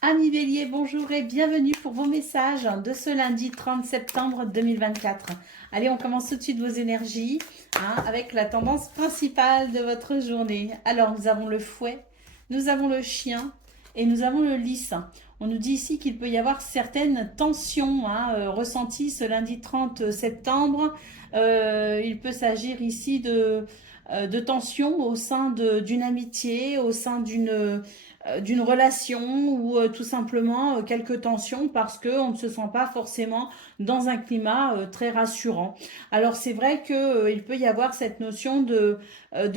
Amis Bélier, bonjour et bienvenue pour vos messages de ce lundi 30 septembre 2024. Allez, on commence tout de suite vos énergies avec la tendance principale de votre journée. Alors, nous avons le fouet, nous avons le chien et nous avons le lys. On nous dit ici qu'il peut y avoir certaines tensions ressenties ce lundi 30 septembre. Il peut s'agir ici de tensions au sein d'une amitié, au sein d'une relation ou tout simplement quelques tensions parce qu'on ne se sent pas forcément dans un climat très rassurant. Alors c'est vrai qu'il peut y avoir cette notion de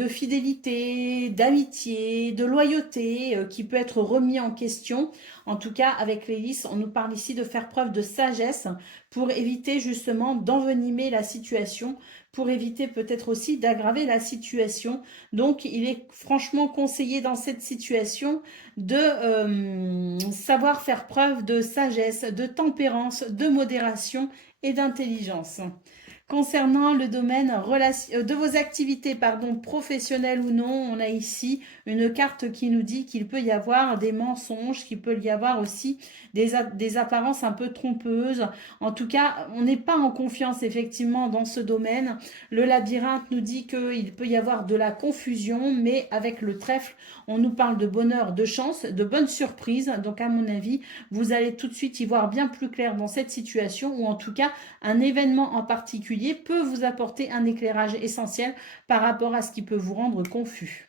fidélité, d'amitié, de loyauté qui peut être remis en question. En tout cas, avec l'hélice, on nous parle ici de faire preuve de sagesse pour éviter justement d'envenimer la situation, pour éviter peut-être aussi d'aggraver la situation. Donc, il est franchement conseillé dans cette situation de savoir faire preuve de sagesse, de tempérance, de modération et d'intelligence. Concernant le domaine de vos activités professionnelles ou non, on a ici une carte qui nous dit qu'il peut y avoir des mensonges, qu'il peut y avoir aussi des apparences un peu trompeuses. En tout cas, on n'est pas en confiance effectivement dans ce domaine. Le labyrinthe nous dit qu'il peut y avoir de la confusion, mais avec le trèfle, on nous parle de bonheur, de chance, de bonnes surprises. Donc à mon avis, vous allez tout de suite y voir bien plus clair dans cette situation, ou en tout cas, un événement en particulier peut vous apporter un éclairage essentiel par rapport à ce qui peut vous rendre confus.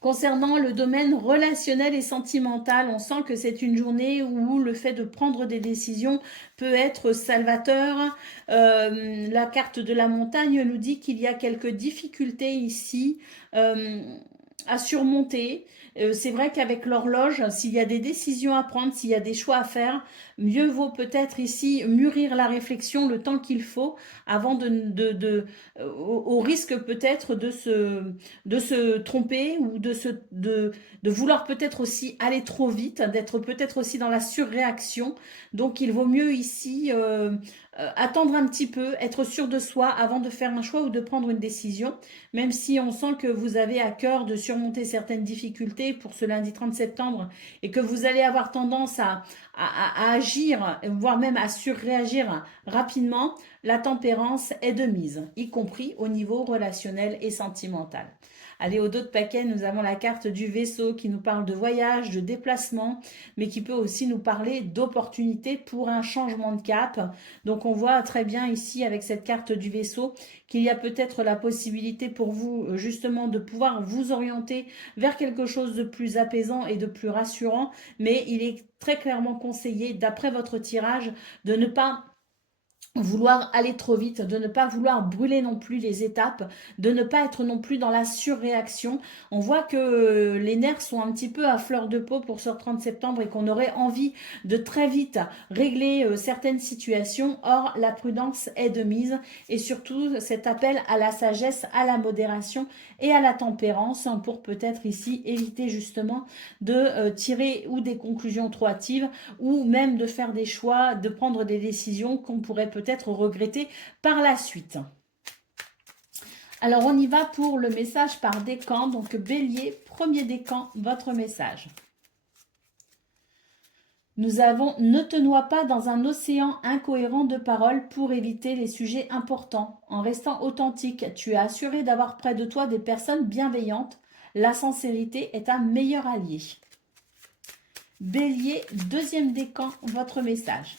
Concernant le domaine relationnel et sentimental, on sent que c'est une journée où le fait de prendre des décisions peut être salvateur. La carte de la montagne nous dit qu'il y a quelques difficultés ici à surmonter. C'est vrai qu'avec l'horloge, s'il y a des décisions à prendre, s'il y a des choix à faire, mieux vaut peut-être ici mûrir la réflexion le temps qu'il faut avant au risque peut-être de se tromper ou de vouloir peut-être aussi aller trop vite, d'être peut-être aussi dans la surréaction. Donc il vaut mieux ici attendre un petit peu, être sûr de soi avant de faire un choix ou de prendre une décision, même si on sent que vous avez à cœur de surmonter certaines difficultés pour ce lundi 30 septembre et que vous allez avoir tendance à agir, voire même à surréagir rapidement. La tempérance est de mise, y compris au niveau relationnel et sentimental. Allez, au dos de paquet, nous avons la carte du vaisseau qui nous parle de voyage, de déplacement, mais qui peut aussi nous parler d'opportunités pour un changement de cap. Donc on voit très bien ici avec cette carte du vaisseau qu'il y a peut-être la possibilité pour vous justement de pouvoir vous orienter vers quelque chose de plus apaisant et de plus rassurant, mais il est très clairement conseillé, d'après votre tirage, de ne pas vouloir aller trop vite, de ne pas vouloir brûler non plus les étapes, de ne pas être non plus dans la surréaction. On voit que les nerfs sont un petit peu à fleur de peau pour ce 30 septembre et qu'on aurait envie de très vite régler certaines situations. Or, la prudence est de mise et surtout cet appel à la sagesse, à la modération et à la tempérance pour peut-être ici éviter justement de tirer ou des conclusions trop hâtives ou même de faire des choix, de prendre des décisions qu'on pourrait peut-être regretter par la suite. Alors on y va pour le message par décan. Donc Bélier, premier décan, votre message. Nous avons « Ne te noie pas dans un océan incohérent de paroles pour éviter les sujets importants. En restant authentique, tu es assuré d'avoir près de toi des personnes bienveillantes. La sincérité est un meilleur allié. » Bélier, deuxième décan, votre message.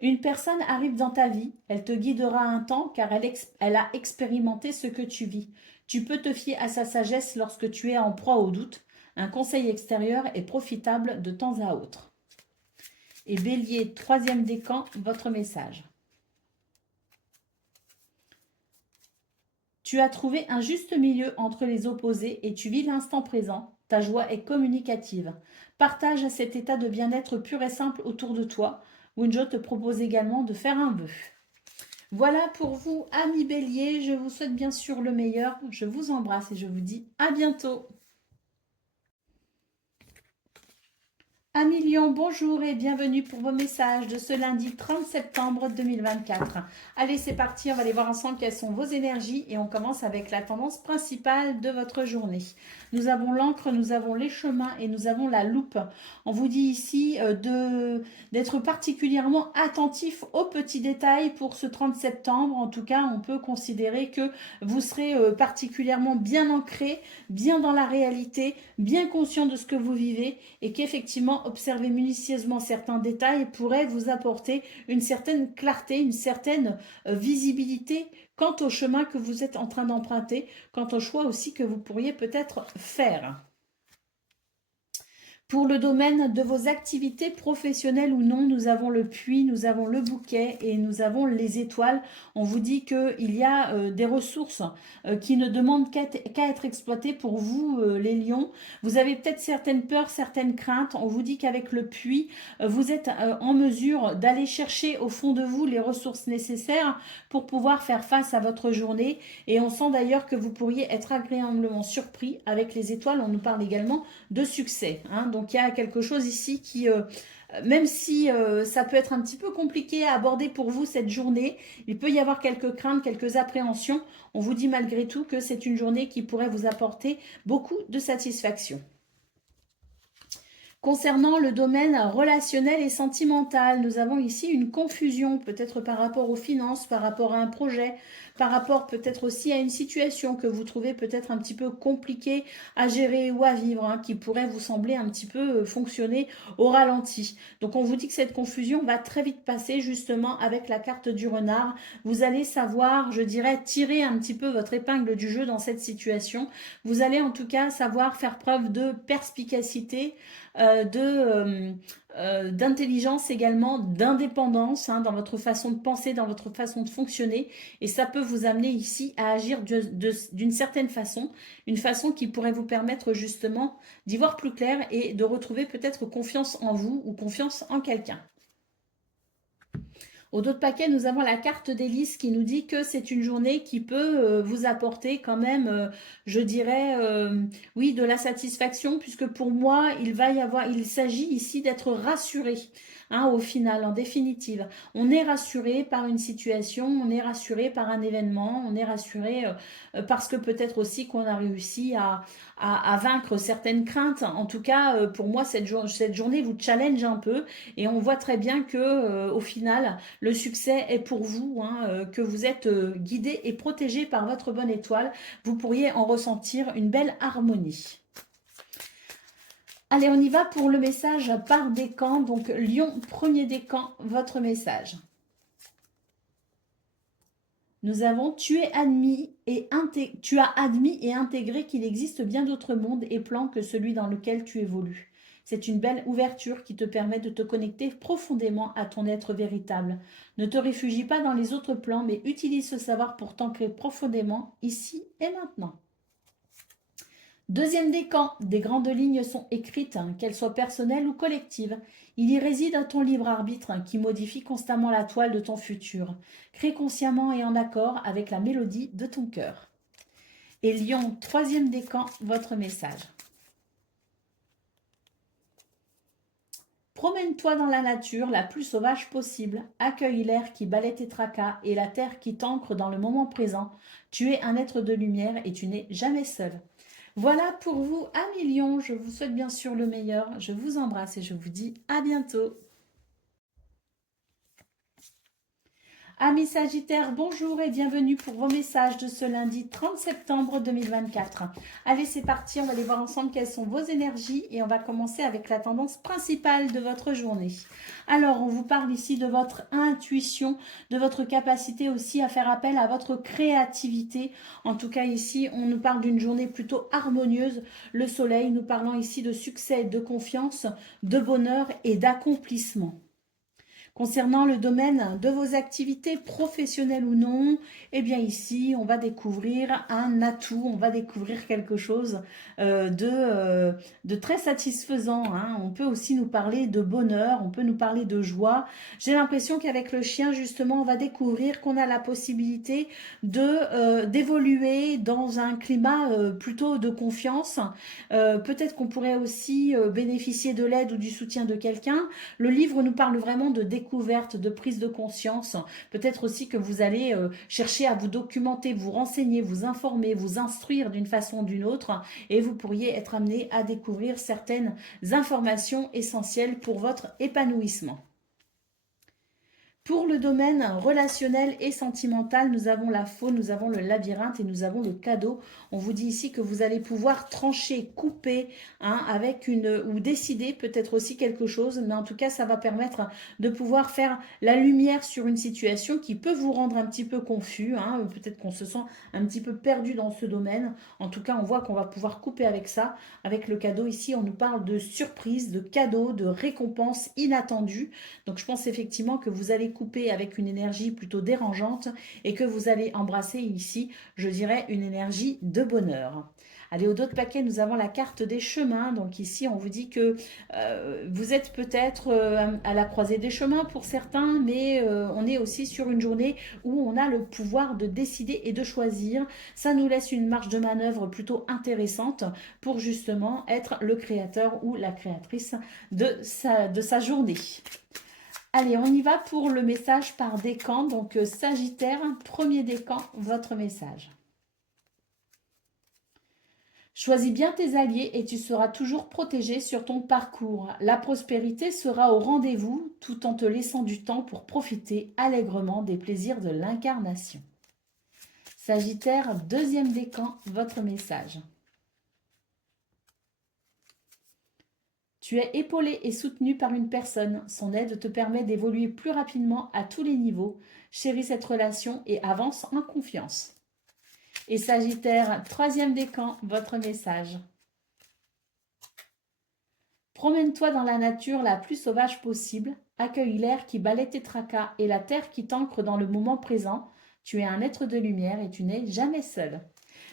Une personne arrive dans ta vie, elle te guidera un temps car elle a expérimenté ce que tu vis. Tu peux te fier à sa sagesse lorsque tu es en proie au doute. Un conseil extérieur est profitable de temps à autre. Et Bélier, troisième décan, votre message. Tu as trouvé un juste milieu entre les opposés et tu vis l'instant présent. Ta joie est communicative. Partage cet état de bien-être pur et simple autour de toi. Wunjo te propose également de faire un vœu. Voilà pour vous, amis Bélier. Je vous souhaite bien sûr le meilleur. Je vous embrasse et je vous dis à bientôt. Amis Lion, bonjour et bienvenue pour vos messages de ce lundi 30 septembre 2024. Allez, c'est parti, on va aller voir ensemble quelles sont vos énergies et on commence avec la tendance principale de votre journée. Nous avons l'encre, nous avons les chemins et nous avons la loupe. On vous dit ici d'être particulièrement attentif aux petits détails pour ce 30 septembre. En tout cas, on peut considérer que vous serez particulièrement bien ancré, bien dans la réalité, bien conscient de ce que vous vivez et qu'effectivement, observer minutieusement certains détails pourrait vous apporter une certaine clarté, une certaine visibilité quant au chemin que vous êtes en train d'emprunter, quant au choix aussi que vous pourriez peut-être faire. Pour le domaine de vos activités professionnelles ou non, nous avons le puits, nous avons le bouquet et nous avons les étoiles. On vous dit qu'il y a des ressources qui ne demandent qu'à être exploitées pour vous, les lions. Vous avez peut-être certaines peurs, certaines craintes. On vous dit qu'avec le puits, vous êtes en mesure d'aller chercher au fond de vous les ressources nécessaires pour pouvoir faire face à votre journée. Et on sent d'ailleurs que vous pourriez être agréablement surpris. Avec les étoiles, on nous parle également de succès. Donc il y a quelque chose ici qui, même si ça peut être un petit peu compliqué à aborder pour vous cette journée, il peut y avoir quelques craintes, quelques appréhensions. On vous dit malgré tout que c'est une journée qui pourrait vous apporter beaucoup de satisfaction. Concernant le domaine relationnel et sentimental, nous avons ici une confusion, peut-être par rapport aux finances, par rapport à un projet, par rapport peut-être aussi à une situation que vous trouvez peut-être un petit peu compliquée à gérer ou à vivre, qui pourrait vous sembler un petit peu fonctionner au ralenti. Donc on vous dit que cette confusion va très vite passer justement avec la carte du renard. Vous allez savoir, je dirais, tirer un petit peu votre épingle du jeu dans cette situation. Vous allez en tout cas savoir faire preuve de perspicacité, d'intelligence également, d'indépendance dans votre façon de penser, dans votre façon de fonctionner. Et ça peut vous amener ici à agir d'une certaine façon, une façon qui pourrait vous permettre justement d'y voir plus clair et de retrouver peut-être confiance en vous ou confiance en quelqu'un. Au dos de paquet, nous avons la carte d'hélice qui nous dit que c'est une journée qui peut vous apporter quand même, je dirais, oui, de la satisfaction, puisque pour moi, il s'agit ici d'être rassuré. Au final, en définitive, on est rassuré par une situation, on est rassuré par un événement, on est rassuré parce que peut-être aussi qu'on a réussi à vaincre certaines craintes. En tout cas, pour moi, cette journée vous challenge un peu et on voit très bien que au final, le succès est pour vous, que vous êtes guidé et protégé par votre bonne étoile. Vous pourriez en ressentir une belle harmonie. Allez, on y va pour le message par décan. Donc, Lion, premier décan, votre message. Nous avons tu as admis et intégré qu'il existe bien d'autres mondes et plans que celui dans lequel tu évolues. C'est une belle ouverture qui te permet de te connecter profondément à ton être véritable. Ne te réfugie pas dans les autres plans, mais utilise ce savoir pour t'ancrer profondément ici et maintenant. Deuxième décan, des grandes lignes sont écrites, qu'elles soient personnelles ou collectives. Il y réside ton libre arbitre qui modifie constamment la toile de ton futur. Crée consciemment et en accord avec la mélodie de ton cœur. Et Lion, troisième décan, votre message. Promène-toi dans la nature la plus sauvage possible, accueille l'air qui balaie tes tracas et la terre qui t'ancre dans le moment présent. Tu es un être de lumière et tu n'es jamais seul. Voilà pour vous, amis Lions. Je vous souhaite bien sûr le meilleur. Je vous embrasse et je vous dis à bientôt. Amis Sagittaires, bonjour et bienvenue pour vos messages de ce lundi 30 septembre 2024. Allez, c'est parti, on va aller voir ensemble quelles sont vos énergies et on va commencer avec la tendance principale de votre journée. Alors, on vous parle ici de votre intuition, de votre capacité aussi à faire appel à votre créativité. En tout cas, ici, on nous parle d'une journée plutôt harmonieuse. Le soleil, nous parlons ici de succès, de confiance, de bonheur et d'accomplissement. Concernant le domaine de vos activités professionnelles ou non, eh bien ici, on va découvrir un atout, on va découvrir quelque chose de très satisfaisant, hein. On peut aussi nous parler de bonheur, on peut nous parler de joie. J'ai l'impression qu'avec le chien, justement, on va découvrir qu'on a la possibilité d'évoluer dans un climat plutôt de confiance. Peut-être qu'on pourrait aussi bénéficier de l'aide ou du soutien de quelqu'un. Le livre nous parle vraiment de découverte, de prise de conscience. Peut-être aussi que vous allez chercher à vous documenter, vous renseigner, vous informer, vous instruire d'une façon ou d'une autre, et vous pourriez être amené à découvrir certaines informations essentielles pour votre épanouissement. Pour le domaine relationnel et sentimental, nous avons la faune, nous avons le labyrinthe et nous avons le cadeau. On vous dit ici que vous allez pouvoir trancher, couper, hein, avec ou décider peut-être aussi quelque chose, mais en tout cas, ça va permettre de pouvoir faire la lumière sur une situation qui peut vous rendre un petit peu confus, hein. Peut-être qu'on se sent un petit peu perdu dans ce domaine. En tout cas, on voit qu'on va pouvoir couper avec ça. Avec le cadeau ici, on nous parle de surprise, de cadeau, de récompense inattendue. Donc, je pense effectivement que vous allez couper avec une énergie plutôt dérangeante et que vous allez embrasser ici, je dirais, une énergie de bonheur. Allez, au dos de paquet, nous avons la carte des chemins. Donc ici, on vous dit que vous êtes peut-être à la croisée des chemins pour certains, mais on est aussi sur une journée où on a le pouvoir de décider et de choisir. Ça nous laisse une marge de manœuvre plutôt intéressante pour justement être le créateur ou la créatrice de sa journée. Allez, on y va pour le message par décan. Donc, Sagittaire, premier décan, votre message. Choisis bien tes alliés et tu seras toujours protégé sur ton parcours. La prospérité sera au rendez-vous tout en te laissant du temps pour profiter allègrement des plaisirs de l'incarnation. Sagittaire, deuxième décan, votre message. Tu es épaulé et soutenu par une personne. Son aide te permet d'évoluer plus rapidement à tous les niveaux. Chéris cette relation et avance en confiance. Et Sagittaire, troisième décan, votre message. Promène-toi dans la nature la plus sauvage possible. Accueille l'air qui balaie tes tracas et la terre qui t'ancre dans le moment présent. Tu es un être de lumière et tu n'es jamais seul.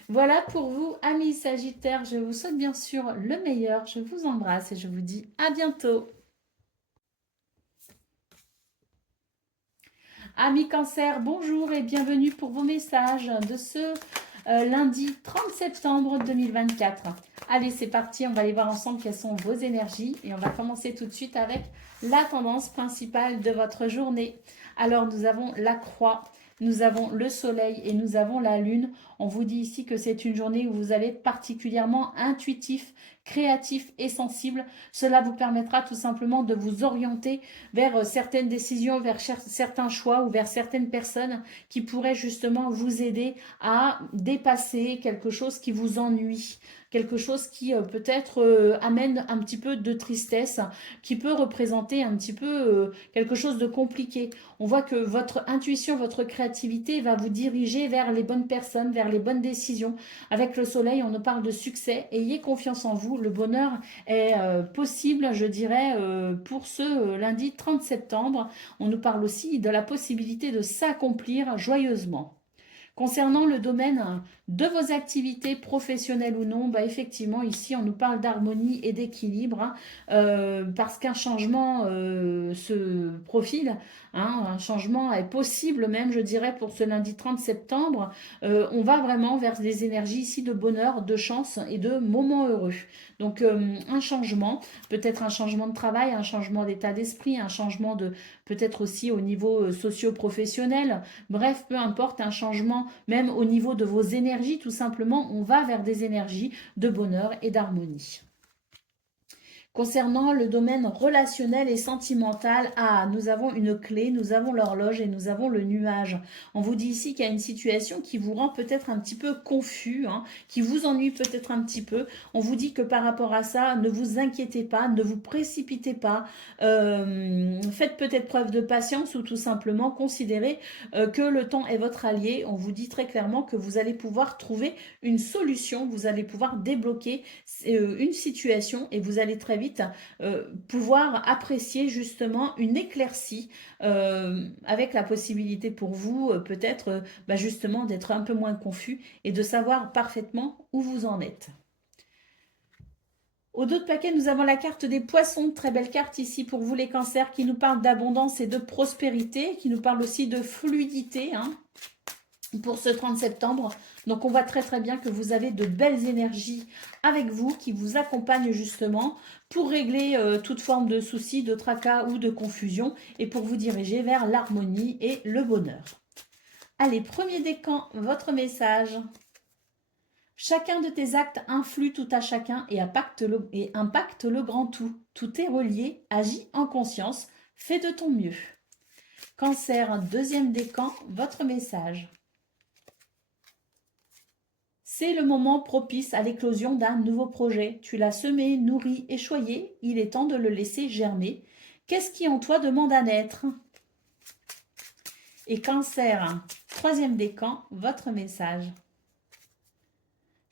Voilà pour vous, amis Sagittaires. Je vous souhaite bien sûr le meilleur. Je vous embrasse et je vous dis à bientôt. Amis Cancer, bonjour et bienvenue pour vos messages de ce lundi 30 septembre 2024. Allez, c'est parti. On va aller voir ensemble quelles sont vos énergies et on va commencer tout de suite avec la tendance principale de votre journée. Alors, nous avons la croix. Nous avons le soleil et nous avons la lune. On vous dit ici que c'est une journée où vous allez être particulièrement intuitif, créatif et sensible. Cela vous permettra tout simplement de vous orienter vers certaines décisions, vers certains choix ou vers certaines personnes qui pourraient justement vous aider à dépasser quelque chose qui vous ennuie. Quelque chose qui peut-être amène un petit peu de tristesse, qui peut représenter un petit peu quelque chose de compliqué. On voit que votre intuition, votre créativité va vous diriger vers les bonnes personnes, vers les bonnes décisions. Avec le soleil, on nous parle de succès. Ayez confiance en vous. Le bonheur est possible, je dirais, pour ce lundi 30 septembre. On nous parle aussi de la possibilité de s'accomplir joyeusement. Concernant le domaine de vos activités professionnelles ou non, bah effectivement, ici, on nous parle d'harmonie et d'équilibre, hein, parce qu'un changement se profile, hein, un changement est possible même, je dirais, pour ce lundi 30 septembre. On va vraiment vers des énergies ici de bonheur, de chance et de moments heureux. Donc, un changement, peut-être un changement de travail, un changement d'état d'esprit, un changement de peut-être aussi au niveau socio-professionnel. Bref, peu importe, un changement même au niveau de vos énergies, tout simplement, on va vers des énergies de bonheur et d'harmonie. Concernant le domaine relationnel et sentimental, nous avons une clé, nous avons l'horloge et nous avons le nuage. On vous dit ici qu'il y a une situation qui vous rend peut-être un petit peu confus, hein, qui vous ennuie peut-être un petit peu. On vous dit que par rapport à ça, ne vous inquiétez pas, ne vous précipitez pas. Faites peut-être preuve de patience ou tout simplement considérez que le temps est votre allié. On vous dit très clairement que vous allez pouvoir trouver une solution, vous allez pouvoir débloquer une situation et vous allez très vite pouvoir apprécier justement une éclaircie avec la possibilité pour vous peut-être justement d'être un peu moins confus et de savoir parfaitement où vous en êtes. Au dos de paquet, nous avons la carte des poissons, très belle carte ici pour vous les cancers, qui nous parle d'abondance et de prospérité, qui nous parle aussi de fluidité pour ce 30 septembre. Donc on voit très très bien que vous avez de belles énergies avec vous qui vous accompagnent justement pour régler toute forme de soucis, de tracas ou de confusion et pour vous diriger vers l'harmonie et le bonheur. Allez, premier décan, votre message. Chacun de tes actes influe tout à chacun et impacte le grand tout. Tout est relié, agis en conscience, fais de ton mieux. Cancer, deuxième décan, votre message. C'est le moment propice à l'éclosion d'un nouveau projet. Tu l'as semé, nourri et choyé, il est temps de le laisser germer. Qu'est-ce qui en toi demande à naître? Et Cancer, troisième décan, votre message.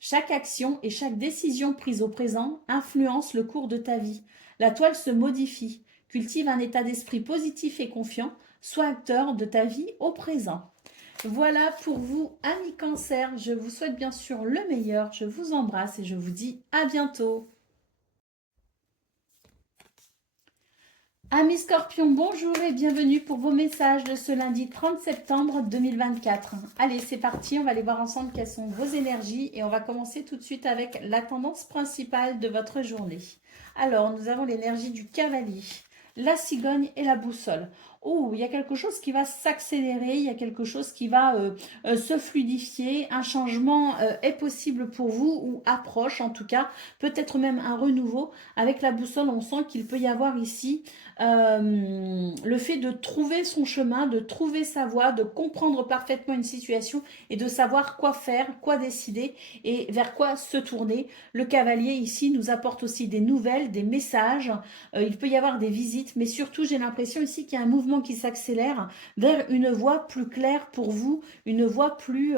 Chaque action et chaque décision prise au présent influence le cours de ta vie. La toile se modifie. Cultive un état d'esprit positif et confiant. Sois acteur de ta vie au présent. Voilà pour vous, amis Cancer. Je vous souhaite bien sûr le meilleur. Je vous embrasse et je vous dis à bientôt. Amis Scorpions, bonjour et bienvenue pour vos messages de ce lundi 30 septembre 2024. Allez, c'est parti, on va aller voir ensemble quelles sont vos énergies et on va commencer tout de suite avec la tendance principale de votre journée. Alors, nous avons l'énergie du cavalier, la cigogne et la boussole. Oh, il y a quelque chose qui va s'accélérer, il y a quelque chose qui va se fluidifier, un changement est possible pour vous ou approche en tout cas, peut-être même un renouveau. Avec la boussole, on sent qu'il peut y avoir ici le fait de trouver son chemin, de trouver sa voie, de comprendre parfaitement une situation et de savoir quoi faire, quoi décider et vers quoi se tourner. Le cavalier ici nous apporte aussi des nouvelles, des messages, il peut y avoir des visites, mais surtout j'ai l'impression ici qu'il y a un mouvement qui s'accélère vers une voie plus claire pour vous, une voie plus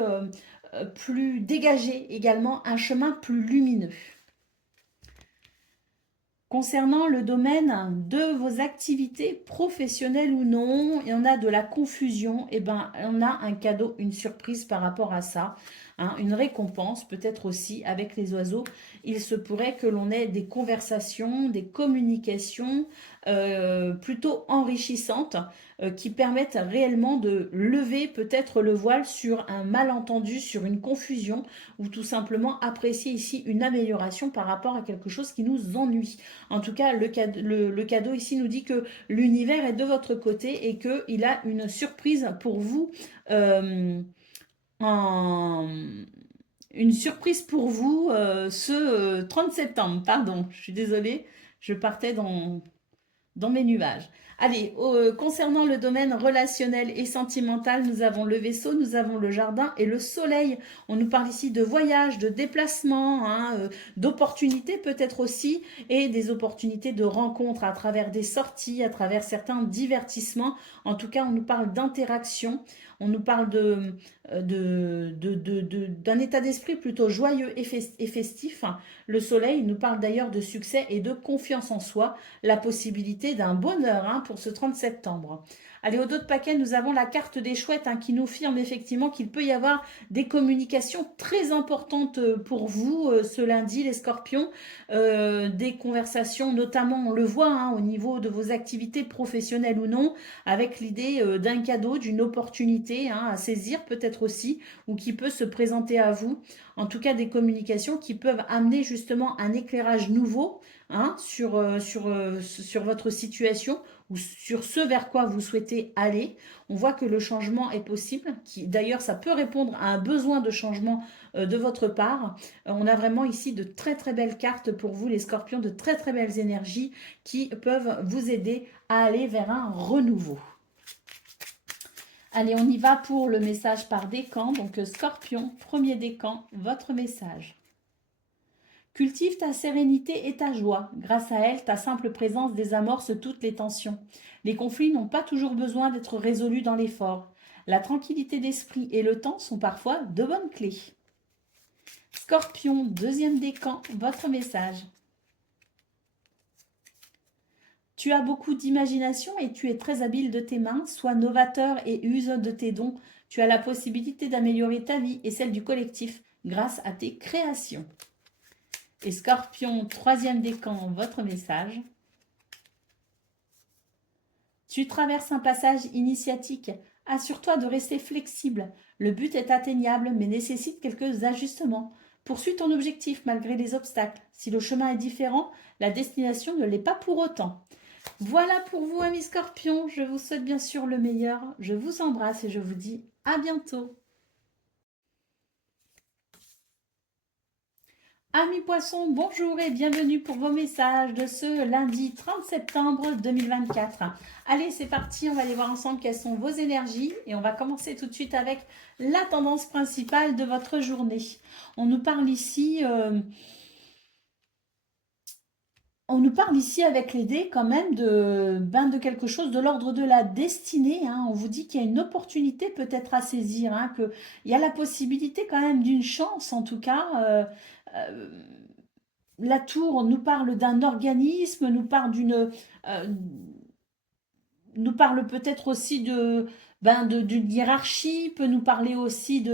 dégagée également, un chemin plus lumineux. Concernant le domaine de vos activités professionnelles ou non, il y en a de la confusion, et on a un cadeau, une surprise par rapport à ça, une récompense peut-être aussi avec les oiseaux. Il se pourrait que l'on ait des conversations, des communications plutôt enrichissantes qui permettent réellement de lever peut-être le voile sur un malentendu, sur une confusion ou tout simplement apprécier ici une amélioration par rapport à quelque chose qui nous ennuie. En tout cas, le cadeau ici nous dit que l'univers est de votre côté et qu'il a une surprise pour vous. Une surprise pour vous ce 30 septembre. Pardon, je suis désolée, je partais dans mes nuages. Allez, concernant le domaine relationnel et sentimental, nous avons le vaisseau, nous avons le jardin et le soleil. On nous parle ici de voyage, de déplacement, d'opportunités peut-être aussi, et des opportunités de rencontres à travers des sorties, à travers certains divertissements. En tout cas, on nous parle d'interaction, on nous parle d'un état d'esprit plutôt joyeux et festif. Le soleil nous parle d'ailleurs de succès et de confiance en soi, la possibilité d'un bonheur pour ce 30 septembre. Allez, au dos de paquet, nous avons la carte des chouettes qui nous affirme effectivement qu'il peut y avoir des communications très importantes pour vous ce lundi, les scorpions. Des conversations, notamment, on le voit au niveau de vos activités professionnelles ou non, avec l'idée d'un cadeau, d'une opportunité à saisir peut-être aussi, ou qui peut se présenter à vous. En tout cas, des communications qui peuvent amener justement un éclairage nouveau sur votre situation ou sur ce vers quoi vous souhaitez aller. On voit que le changement est possible. D'ailleurs, ça peut répondre à un besoin de changement de votre part. On a vraiment ici de très très belles cartes pour vous, les scorpions, de très très belles énergies qui peuvent vous aider à aller vers un renouveau. Allez, on y va pour le message par décan. Donc, scorpion, premier décan, votre message. Cultive ta sérénité et ta joie. Grâce à elle, ta simple présence désamorce toutes les tensions. Les conflits n'ont pas toujours besoin d'être résolus dans l'effort. La tranquillité d'esprit et le temps sont parfois de bonnes clés. Scorpion, deuxième décan, votre message. Tu as beaucoup d'imagination et tu es très habile de tes mains. Sois novateur et use de tes dons. Tu as la possibilité d'améliorer ta vie et celle du collectif grâce à tes créations. Et Scorpion, troisième décan, votre message. Tu traverses un passage initiatique. Assure-toi de rester flexible. Le but est atteignable mais nécessite quelques ajustements. Poursuis ton objectif malgré les obstacles. Si le chemin est différent, la destination ne l'est pas pour autant. Voilà pour vous, amis Scorpions. Je vous souhaite bien sûr le meilleur. Je vous embrasse et je vous dis à bientôt. Amis Poissons, bonjour et bienvenue pour vos messages de ce lundi 30 septembre 2024. Allez, c'est parti, on va aller voir ensemble quelles sont vos énergies et on va commencer tout de suite avec la tendance principale de votre journée. On nous parle ici... avec les dés quand même de quelque chose de l'ordre de la destinée. Hein. On vous dit qu'il y a une opportunité peut-être à saisir, hein, qu'il y a la possibilité quand même d'une chance en tout cas. La tour nous parle d'un organisme, nous parle peut-être aussi d'une hiérarchie, peut nous parler aussi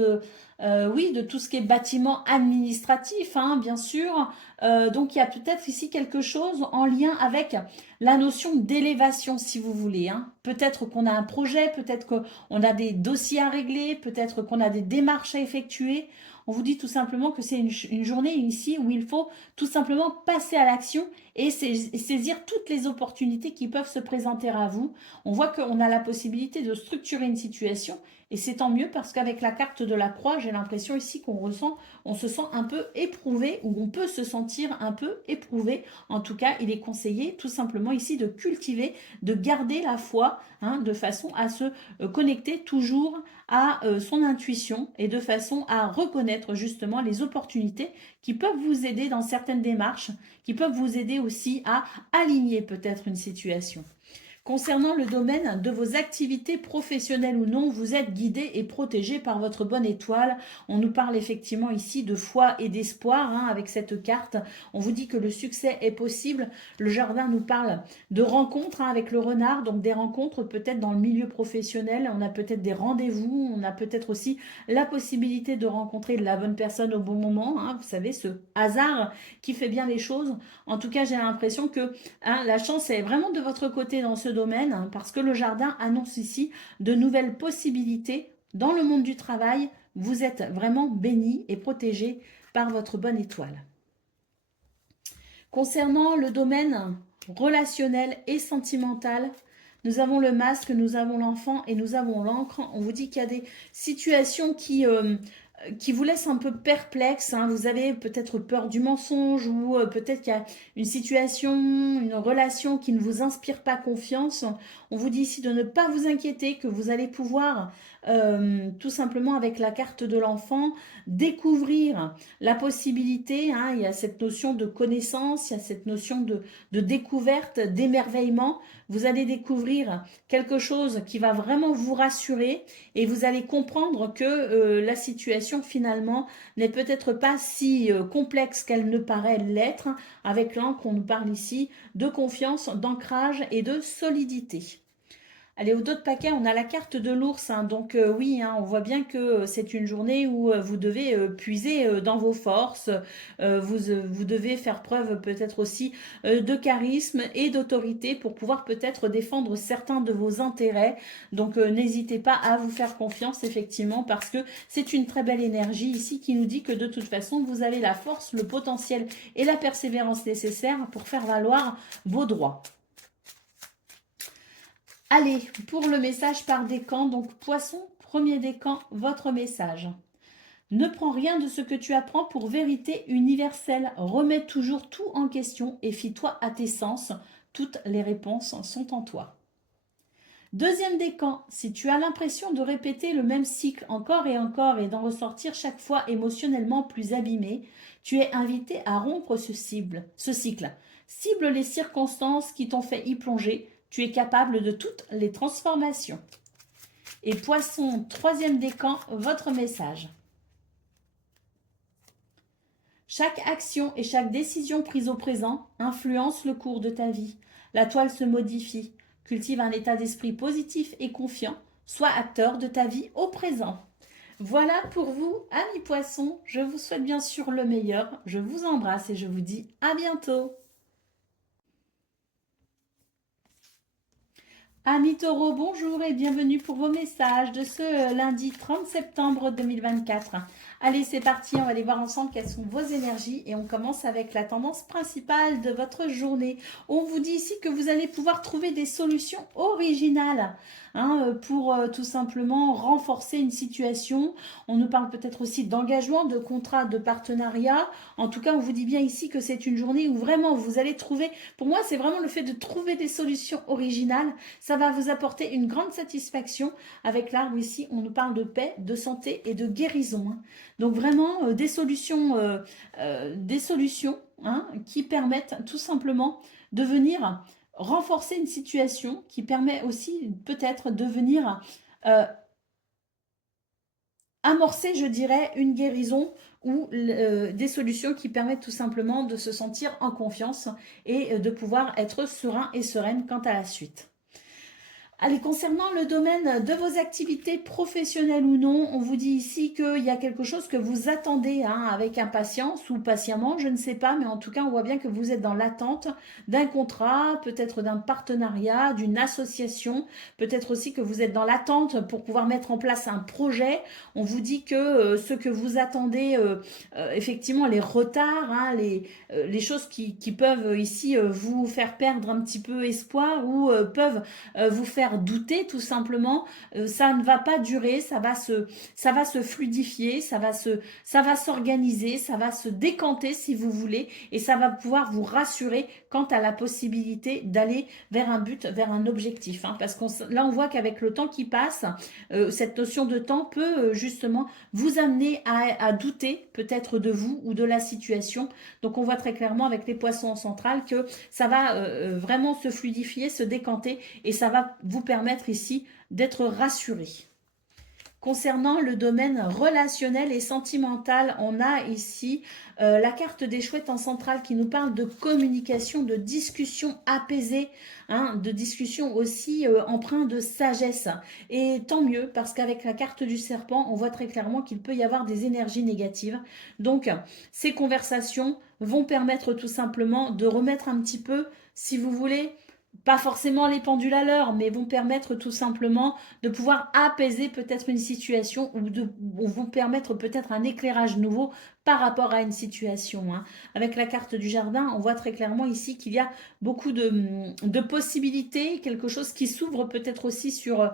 oui, de tout ce qui est bâtiment administratif, hein, bien sûr. Donc, il y a peut-être ici quelque chose en lien avec la notion d'élévation, si vous voulez. Hein. Peut-être qu'on a un projet, peut-être qu'on a des dossiers à régler, peut-être qu'on a des démarches à effectuer. On vous dit tout simplement que c'est une journée ici où il faut tout simplement passer à l'action et saisir toutes les opportunités qui peuvent se présenter à vous. On voit qu'on a la possibilité de structurer une situation et c'est tant mieux parce qu'avec la carte de la croix, j'ai l'impression ici on se sent un peu éprouvé ou on peut se sentir un peu éprouvé. En tout cas, il est conseillé tout simplement ici de cultiver, de garder la foi, hein, de façon à se connecter toujours à son intuition et de façon à reconnaître justement les opportunités qui peuvent vous aider dans certaines démarches, qui peuvent vous aider aussi à aligner peut-être une situation. Concernant le domaine de vos activités professionnelles ou non, vous êtes guidé et protégé par votre bonne étoile. On nous parle effectivement ici de foi et d'espoir hein, avec cette carte. On vous dit que le succès est possible. Le jardin nous parle de rencontres hein, avec le renard, donc des rencontres peut-être dans le milieu professionnel. On a peut-être des rendez-vous, on a peut-être aussi la possibilité de rencontrer la bonne personne au bon moment. Hein, vous savez, ce hasard qui fait bien les choses. En tout cas, j'ai l'impression que hein, la chance est vraiment de votre côté dans ce domaine hein, parce que le jardin annonce ici de nouvelles possibilités dans le monde du travail. Vous êtes vraiment béni et protégé par votre bonne étoile. Concernant le domaine relationnel et sentimental, nous avons le masque, nous avons l'enfant et nous avons l'encre. On vous dit qu'il y a des situations qui vous laisse un peu perplexe. Hein. Vous avez peut-être peur du mensonge ou peut-être qu'il y a une situation, une relation qui ne vous inspire pas confiance. On vous dit ici de ne pas vous inquiéter, que vous allez pouvoir tout simplement avec la carte de l'enfant découvrir la possibilité. Hein. Il y a cette notion de connaissance, il y a cette notion de découverte, d'émerveillement. Vous allez découvrir quelque chose qui va vraiment vous rassurer et vous allez comprendre que la situation finalement n'est peut-être pas si complexe qu'elle ne paraît l'être. Avec l'encre, on nous parle ici de confiance, d'ancrage et de solidité. Allez, au dos de paquet, on a la carte de l'ours. Hein, donc oui, hein, on voit bien que c'est une journée où vous devez puiser dans vos forces. Vous devez faire preuve peut-être aussi de charisme et d'autorité pour pouvoir peut-être défendre certains de vos intérêts. Donc n'hésitez pas à vous faire confiance effectivement parce que c'est une très belle énergie ici qui nous dit que de toute façon, vous avez la force, le potentiel et la persévérance nécessaires pour faire valoir vos droits. Allez, pour le message par décan, donc Poisson, premier décan, votre message. Ne prends rien de ce que tu apprends pour vérité universelle. Remets toujours tout en question et fie-toi à tes sens. Toutes les réponses sont en toi. Deuxième décan, si tu as l'impression de répéter le même cycle encore et d'en ressortir chaque fois émotionnellement plus abîmé, tu es invité à rompre ce cycle. Cible les circonstances qui t'ont fait y plonger. Tu es capable de toutes les transformations. Et Poisson, troisième décan, votre message. Chaque action et chaque décision prise au présent influence le cours de ta vie. La toile se modifie. Cultive un état d'esprit positif et confiant. Sois acteur de ta vie au présent. Voilà pour vous, amis poissons. Je vous souhaite bien sûr le meilleur. Je vous embrasse et je vous dis à bientôt. Amis taureaux, bonjour et bienvenue pour vos messages de ce lundi 30 septembre 2024. Allez, c'est parti, on va aller voir ensemble quelles sont vos énergies et on commence avec la tendance principale de votre journée. On vous dit ici que vous allez pouvoir trouver des solutions originales pour tout simplement renforcer une situation. On nous parle peut-être aussi d'engagement, de contrat, de partenariat. En tout cas, on vous dit bien ici que c'est une journée où vraiment vous allez trouver, pour moi, c'est vraiment le fait de trouver des solutions originales. Ça va vous apporter une grande satisfaction. Avec l'arbre ici, on nous parle de paix, de santé et de guérison. Donc vraiment des solutions qui permettent tout simplement de venir renforcer une situation, qui permet aussi peut-être de venir amorcer, je dirais, une guérison ou des solutions qui permettent tout simplement de se sentir en confiance et de pouvoir être serein et sereine quant à la suite. Allez, concernant le domaine de vos activités professionnelles ou non, on vous dit ici qu'il y a quelque chose que vous attendez avec impatience ou patiemment, je ne sais pas, mais en tout cas, on voit bien que vous êtes dans l'attente d'un contrat, peut-être d'un partenariat, d'une association, peut-être aussi que vous êtes dans l'attente pour pouvoir mettre en place un projet. On vous dit que ce que vous attendez, effectivement, les retards, les choses qui peuvent ici vous faire perdre un petit peu espoir ou peuvent vous faire douter tout simplement, ça ne va pas durer, ça va se fluidifier, ça va s'organiser, ça va se décanter si vous voulez, et ça va pouvoir vous rassurer quant à la possibilité d'aller vers un but, vers un objectif. Parce que là, on voit qu'avec le temps qui passe, cette notion de temps peut justement vous amener à douter peut-être de vous ou de la situation. Donc on voit très clairement avec les poissons en centrale que ça va vraiment se fluidifier, se décanter, et ça va vous permettre ici d'être rassuré. Concernant le domaine relationnel et sentimental, on a ici la carte des chouettes en centrale qui nous parle de communication, de discussion apaisée, de discussion aussi empreinte de sagesse. Et tant mieux, parce qu'avec la carte du serpent, on voit très clairement qu'il peut y avoir des énergies négatives. Donc, ces conversations vont permettre tout simplement de remettre un petit peu, si vous voulez, pas forcément les pendules à l'heure, mais vont permettre tout simplement de pouvoir apaiser peut-être une situation ou vont permettre peut-être un éclairage nouveau par rapport à une situation. Avec la carte du jardin, on voit très clairement ici qu'il y a beaucoup de possibilités, quelque chose qui s'ouvre peut-être aussi sur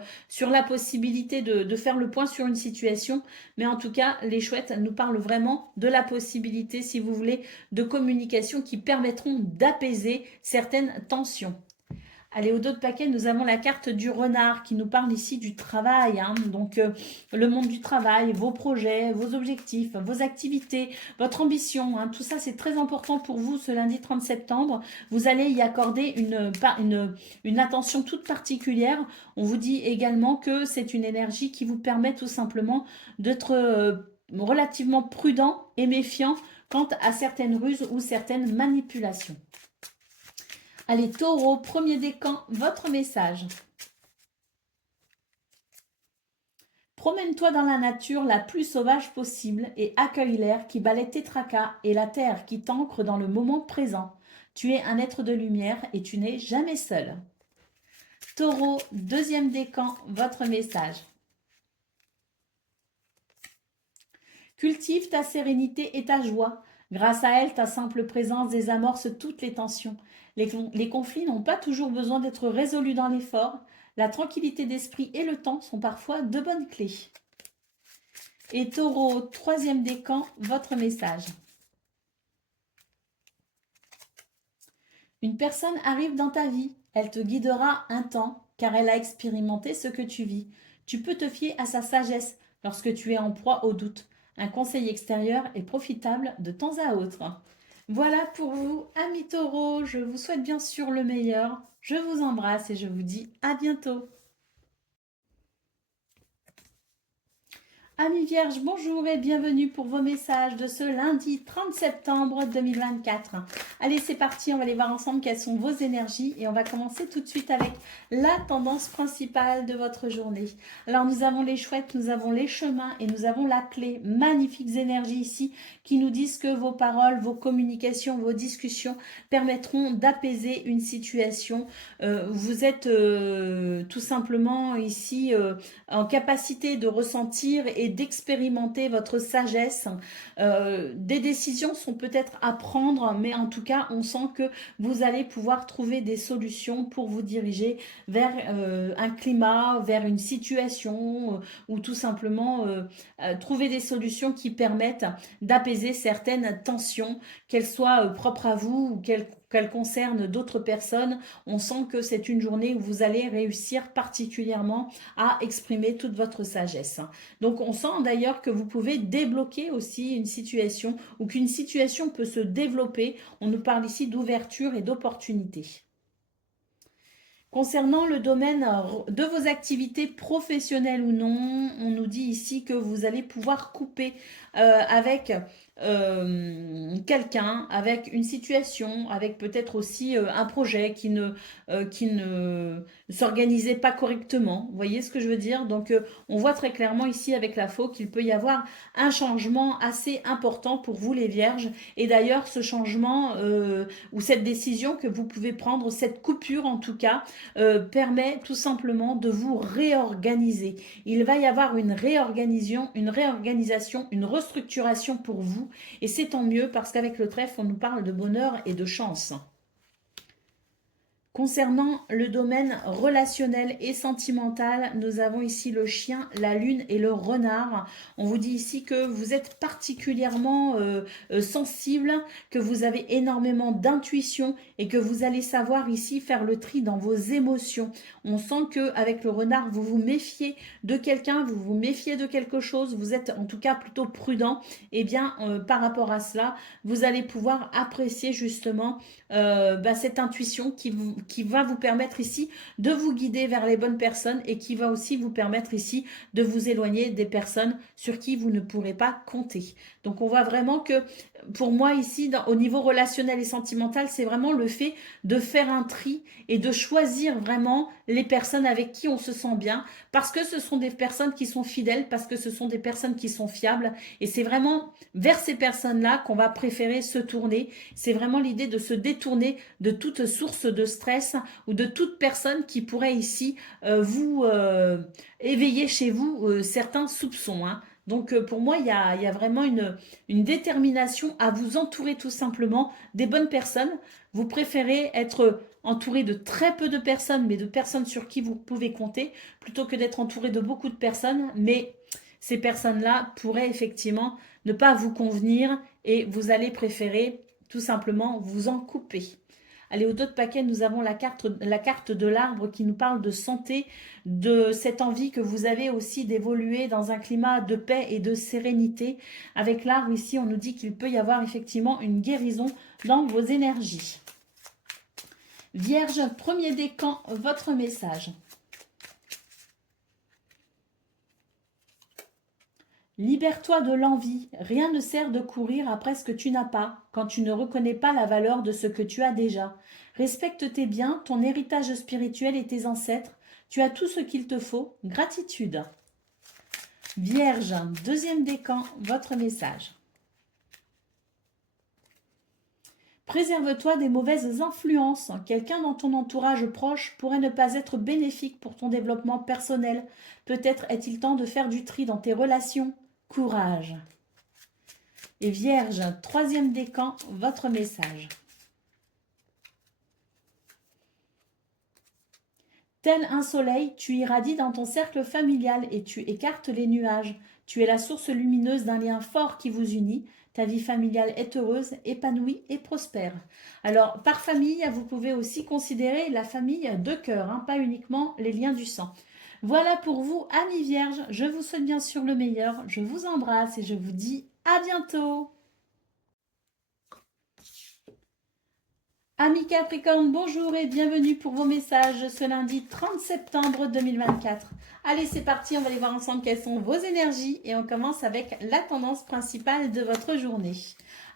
la possibilité de faire le point sur une situation. Mais en tout cas, les chouettes nous parlent vraiment de la possibilité, si vous voulez, de communication qui permettront d'apaiser certaines tensions. Allez, au dos de paquet, nous avons la carte du renard qui nous parle ici du travail. Donc, le monde du travail, vos projets, vos objectifs, vos activités, votre ambition. Tout ça, c'est très important pour vous ce lundi 30 septembre. Vous allez y accorder une attention toute particulière. On vous dit également que c'est une énergie qui vous permet tout simplement d'être relativement prudent et méfiant quant à certaines ruses ou certaines manipulations. Allez, taureau, premier décan, votre message. Promène-toi dans la nature la plus sauvage possible et accueille l'air qui balaie tes tracas et la terre qui t'ancre dans le moment présent. Tu es un être de lumière et tu n'es jamais seul. Taureau, deuxième décan, votre message. Cultive ta sérénité et ta joie. Grâce à elle, ta simple présence désamorce toutes les tensions. Les conflits n'ont pas toujours besoin d'être résolus dans l'effort. La tranquillité d'esprit et le temps sont parfois de bonnes clés. Et Taureau, troisième décan, votre message. Une personne arrive dans ta vie. Elle te guidera un temps, car elle a expérimenté ce que tu vis. Tu peux te fier à sa sagesse lorsque tu es en proie au doute. Un conseil extérieur est profitable de temps à autre. Voilà pour vous, amis taureaux. Je vous souhaite bien sûr le meilleur. Je vous embrasse et je vous dis à bientôt. Amis Vierge, bonjour et bienvenue pour vos messages de ce lundi 30 septembre 2024. Allez, c'est parti, on va aller voir ensemble quelles sont vos énergies et on va commencer tout de suite avec la tendance principale de votre journée. Alors, nous avons les chouettes, nous avons les chemins et nous avons la clé. Magnifiques énergies ici qui nous disent que vos paroles, vos communications, vos discussions permettront d'apaiser une situation. Vous êtes tout simplement ici en capacité de ressentir et d'expérimenter votre sagesse. Des décisions sont peut-être à prendre, mais en tout cas, on sent que vous allez pouvoir trouver des solutions pour vous diriger vers un climat, vers une situation, ou tout simplement trouver des solutions qui permettent d'apaiser certaines tensions, qu'elles soient propres à vous ou qu'elles concernent d'autres personnes. On sent que c'est une journée où vous allez réussir particulièrement à exprimer toute votre sagesse. Donc on sent d'ailleurs que vous pouvez débloquer aussi une situation ou qu'une situation peut se développer. On nous parle ici d'ouverture et d'opportunité. Concernant le domaine de vos activités professionnelles ou non, on nous dit ici que vous allez pouvoir couper avec quelqu'un, avec une situation, avec peut-être aussi un projet qui ne s'organisait pas correctement. Vous voyez ce que je veux dire? Donc on voit très clairement ici avec la faux qu'il peut y avoir un changement assez important pour vous les vierges. Et d'ailleurs ce changement ou cette décision que vous pouvez prendre, cette coupure en tout cas, permet tout simplement de vous réorganiser. Il va y avoir une réorganisation, une restructuration pour vous. Et c'est tant mieux parce qu'avec le trèfle, on nous parle de bonheur et de chance. Concernant le domaine relationnel et sentimental, nous avons ici le chien, la lune et le renard. On vous dit ici que vous êtes particulièrement sensible, que vous avez énormément d'intuition et que vous allez savoir ici faire le tri dans vos émotions. On sent qu'avec le renard, vous vous méfiez de quelqu'un, vous vous méfiez de quelque chose, vous êtes en tout cas plutôt prudent. Et bien, par rapport à cela, vous allez pouvoir apprécier justement cette intuition qui va vous permettre ici de vous guider vers les bonnes personnes et qui va aussi vous permettre ici de vous éloigner des personnes sur qui vous ne pourrez pas compter. Donc on voit vraiment que pour moi ici, au niveau relationnel et sentimental, c'est vraiment le fait de faire un tri et de choisir vraiment les personnes avec qui on se sent bien, parce que ce sont des personnes qui sont fidèles, parce que ce sont des personnes qui sont fiables, et c'est vraiment vers ces personnes-là qu'on va préférer se tourner. C'est vraiment l'idée de se détourner de toute source de stress ou de toute personne qui pourrait ici vous éveiller chez vous certains soupçons. Hein. Donc pour moi, il y a vraiment une détermination à vous entourer tout simplement des bonnes personnes. Vous préférez être entouré de très peu de personnes, mais de personnes sur qui vous pouvez compter, plutôt que d'être entouré de beaucoup de personnes, mais ces personnes-là pourraient effectivement ne pas vous convenir et vous allez préférer tout simplement vous en couper. Allez, au dos de paquet, nous avons la carte de l'arbre qui nous parle de santé, de cette envie que vous avez aussi d'évoluer dans un climat de paix et de sérénité. Avec l'arbre ici, on nous dit qu'il peut y avoir effectivement une guérison dans vos énergies. Vierge, premier décan, votre message. Libère-toi de l'envie, rien ne sert de courir après ce que tu n'as pas, quand tu ne reconnais pas la valeur de ce que tu as déjà. Respecte tes biens, ton héritage spirituel et tes ancêtres, tu as tout ce qu'il te faut, gratitude. Vierge, deuxième décan, votre message. Préserve-toi des mauvaises influences. Quelqu'un dans ton entourage proche pourrait ne pas être bénéfique pour ton développement personnel. Peut-être est-il temps de faire du tri dans tes relations. Courage. Et Vierge, troisième décan, votre message. Tel un soleil, tu irradies dans ton cercle familial et tu écartes les nuages. Tu es la source lumineuse d'un lien fort qui vous unit. Ta vie familiale est heureuse, épanouie et prospère. Alors, par famille, vous pouvez aussi considérer la famille de cœur, hein, pas uniquement les liens du sang. Voilà pour vous, amis vierges. Je vous souhaite bien sûr le meilleur. Je vous embrasse et je vous dis à bientôt. Amis Capricorne, bonjour et bienvenue pour vos messages ce lundi 30 septembre 2024. Allez, c'est parti, on va aller voir ensemble quelles sont vos énergies et on commence avec la tendance principale de votre journée.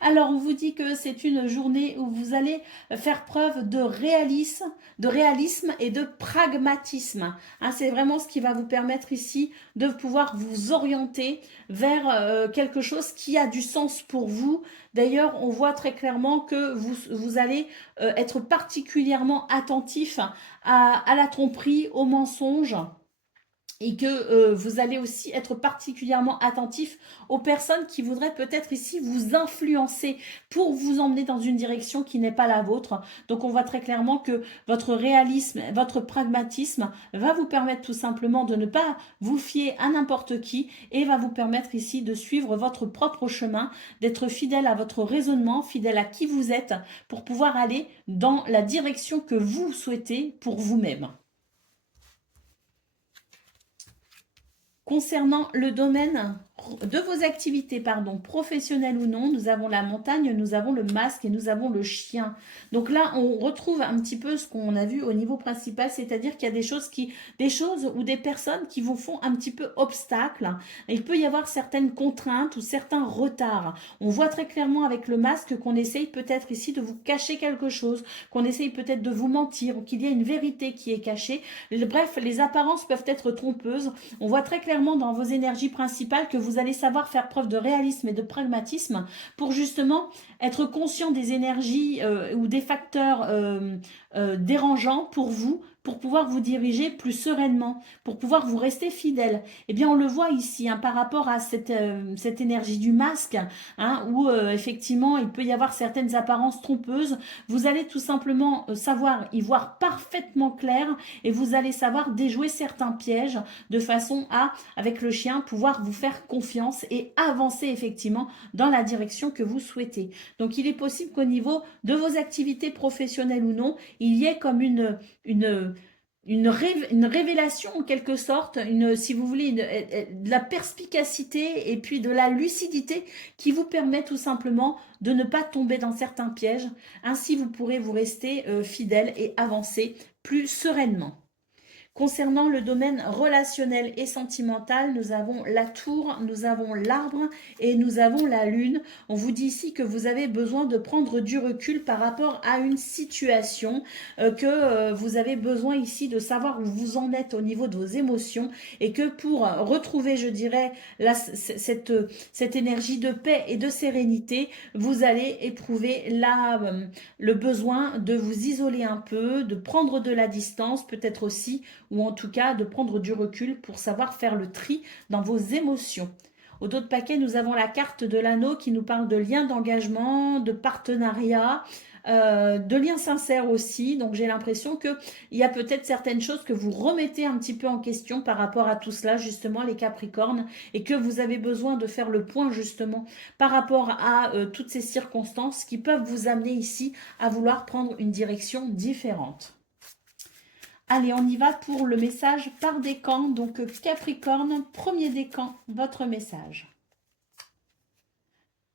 Alors, on vous dit que c'est une journée où vous allez faire preuve de réalisme et de pragmatisme. Hein, c'est vraiment ce qui va vous permettre ici de pouvoir vous orienter vers quelque chose qui a du sens pour vous. D'ailleurs, on voit très clairement que vous allez être particulièrement attentif à la tromperie, au mensonge et que vous allez aussi être particulièrement attentif aux personnes qui voudraient peut-être ici vous influencer pour vous emmener dans une direction qui n'est pas la vôtre. Donc on voit très clairement que votre réalisme, votre pragmatisme va vous permettre tout simplement de ne pas vous fier à n'importe qui et va vous permettre ici de suivre votre propre chemin, d'être fidèle à votre raisonnement, fidèle à qui vous êtes pour pouvoir aller dans la direction que vous souhaitez pour vous-même. Concernant le domaine de vos activités, professionnelles ou non, nous avons la montagne, nous avons le masque et nous avons le chien. Donc là, on retrouve un petit peu ce qu'on a vu au niveau principal, c'est-à-dire qu'il y a des choses ou des personnes qui vous font un petit peu obstacle. Il peut y avoir certaines contraintes ou certains retards. On voit très clairement avec le masque qu'on essaye peut-être ici de vous cacher quelque chose, qu'on essaye peut-être de vous mentir ou qu'il y a une vérité qui est cachée. Bref, les apparences peuvent être trompeuses. On voit très clairement dans vos énergies principales que vous allez savoir faire preuve de réalisme et de pragmatisme pour justement être conscient des énergies ou des facteurs dérangeants pour vous, pour pouvoir vous diriger plus sereinement, pour pouvoir vous rester fidèle. Eh bien, on le voit ici par rapport à cette énergie du masque, où effectivement, il peut y avoir certaines apparences trompeuses. Vous allez tout simplement savoir y voir parfaitement clair et vous allez savoir déjouer certains pièges de façon à, avec le chien, pouvoir vous faire confiance et avancer effectivement dans la direction que vous souhaitez. Donc, il est possible qu'au niveau de vos activités professionnelles ou non, il y ait comme une révélation en quelque sorte, si vous voulez, de la perspicacité et puis de la lucidité qui vous permet tout simplement de ne pas tomber dans certains pièges. Ainsi, vous pourrez vous rester fidèle et avancer plus sereinement. Concernant le domaine relationnel et sentimental, nous avons la tour, nous avons l'arbre et nous avons la lune. On vous dit ici que vous avez besoin de prendre du recul par rapport à une situation, que vous avez besoin ici de savoir où vous en êtes au niveau de vos émotions et que pour retrouver, je dirais, cette énergie de paix et de sérénité, vous allez éprouver le besoin de vous isoler un peu, de prendre de la distance, peut-être aussi ou en tout cas de prendre du recul pour savoir faire le tri dans vos émotions. Au dos de paquet, nous avons la carte de l'anneau qui nous parle de liens d'engagement, de partenariat, de liens sincères aussi. Donc j'ai l'impression qu'il y a peut-être certaines choses que vous remettez un petit peu en question par rapport à tout cela, justement les Capricornes, et que vous avez besoin de faire le point justement par rapport à toutes ces circonstances qui peuvent vous amener ici à vouloir prendre une direction différente. Allez, on y va pour le message par décan. Donc Capricorne, premier décan, votre message.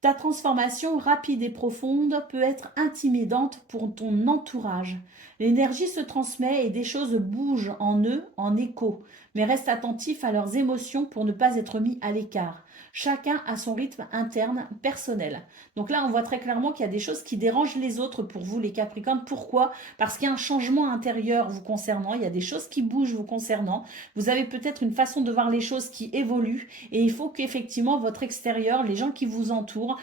Ta transformation rapide et profonde peut être intimidante pour ton entourage. L'énergie se transmet et des choses bougent en eux en écho, mais reste attentif à leurs émotions pour ne pas être mis à l'écart. Chacun a son rythme interne personnel. Donc là, on voit très clairement qu'il y a des choses qui dérangent les autres pour vous, les Capricornes. Pourquoi? Parce qu'il y a un changement intérieur vous concernant, il y a des choses qui bougent vous concernant. Vous avez peut-être une façon de voir les choses qui évolue et il faut qu'effectivement votre extérieur, les gens qui vous entourent,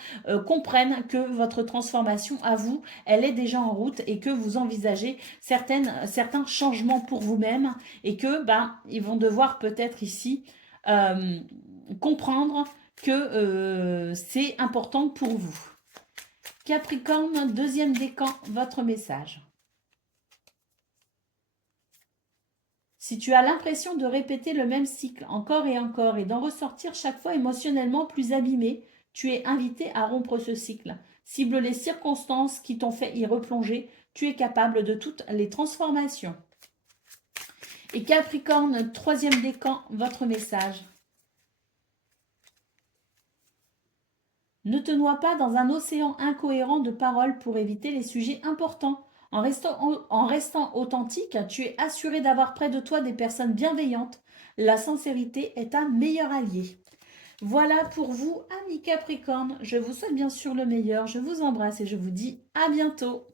comprennent que votre transformation à vous, elle est déjà en route et que vous envisagez certains changements pour vous-même et que ils vont devoir peut-être ici comprendre que c'est important pour vous. Capricorne, deuxième décan, votre message. Si tu as l'impression de répéter le même cycle encore et d'en ressortir chaque fois émotionnellement plus abîmé, tu es invité à rompre ce cycle. Cible les circonstances qui t'ont fait y replonger. Tu es capable de toutes les transformations. Et Capricorne, troisième décan, votre message. Ne te noie pas dans un océan incohérent de paroles pour éviter les sujets importants. En restant authentique, tu es assuré d'avoir près de toi des personnes bienveillantes. La sincérité est un meilleur allié. Voilà pour vous, amis Capricorne. Je vous souhaite bien sûr le meilleur. Je vous embrasse et je vous dis à bientôt.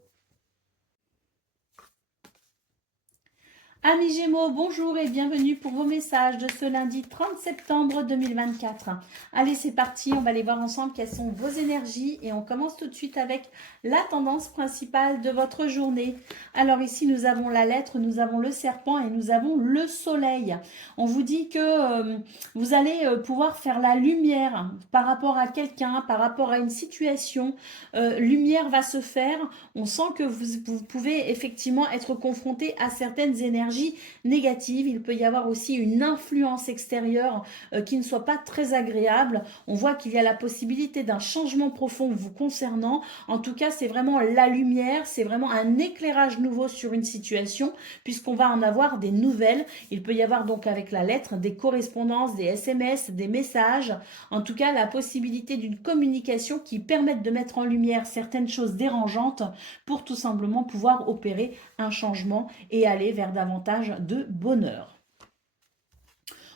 Amis Gémeaux, bonjour et bienvenue pour vos messages de ce lundi 30 septembre 2024. Allez, c'est parti, on va aller voir ensemble quelles sont vos énergies et on commence tout de suite avec la tendance principale de votre journée. Alors ici, nous avons la lettre, nous avons le serpent et nous avons le soleil. On vous dit que vous allez pouvoir faire la lumière par rapport à quelqu'un, par rapport à une situation. Lumière va se faire. On sent que vous pouvez effectivement être confronté à certaines énergies négatives. Il peut y avoir aussi une influence extérieure qui ne soit pas très agréable. On voit qu'il y a la possibilité d'un changement profond vous concernant. En tout cas, c'est vraiment la lumière, c'est vraiment un éclairage nouveau sur une situation puisqu'on va en avoir des nouvelles. Il peut y avoir donc avec la lettre des correspondances, des SMS, des messages. En tout cas, la possibilité d'une communication qui permette de mettre en lumière certaines choses dérangeantes pour tout simplement pouvoir opérer un changement et aller vers davantage de bonheur.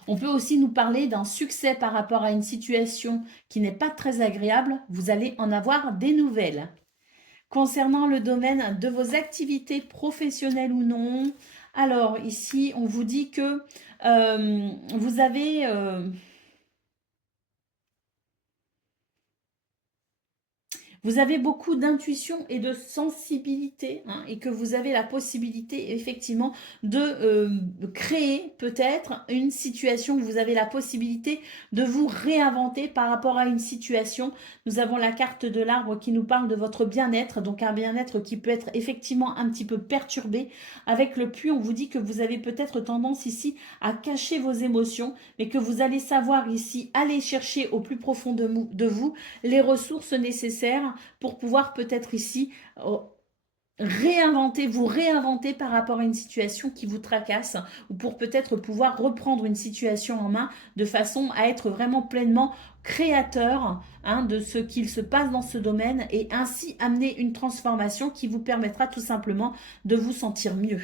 On peut aussi nous parler d'un succès par rapport à une situation qui n'est pas très agréable. Vous allez en avoir des nouvelles. Concernant le domaine de vos activités professionnelles ou non, alors ici, on vous dit que vous avez... vous avez beaucoup d'intuition et de sensibilité et que vous avez la possibilité effectivement de créer peut-être une situation où vous avez la possibilité de vous réinventer par rapport à une situation. Nous avons la carte de l'arbre qui nous parle de votre bien-être, donc un bien-être qui peut être effectivement un petit peu perturbé. Avec le puits, on vous dit que vous avez peut-être tendance ici à cacher vos émotions, mais que vous allez savoir ici aller chercher au plus profond de vous les ressources nécessaires pour pouvoir peut-être ici vous réinventer par rapport à une situation qui vous tracasse ou pour peut-être pouvoir reprendre une situation en main de façon à être vraiment pleinement créateur de ce qu'il se passe dans ce domaine et ainsi amener une transformation qui vous permettra tout simplement de vous sentir mieux.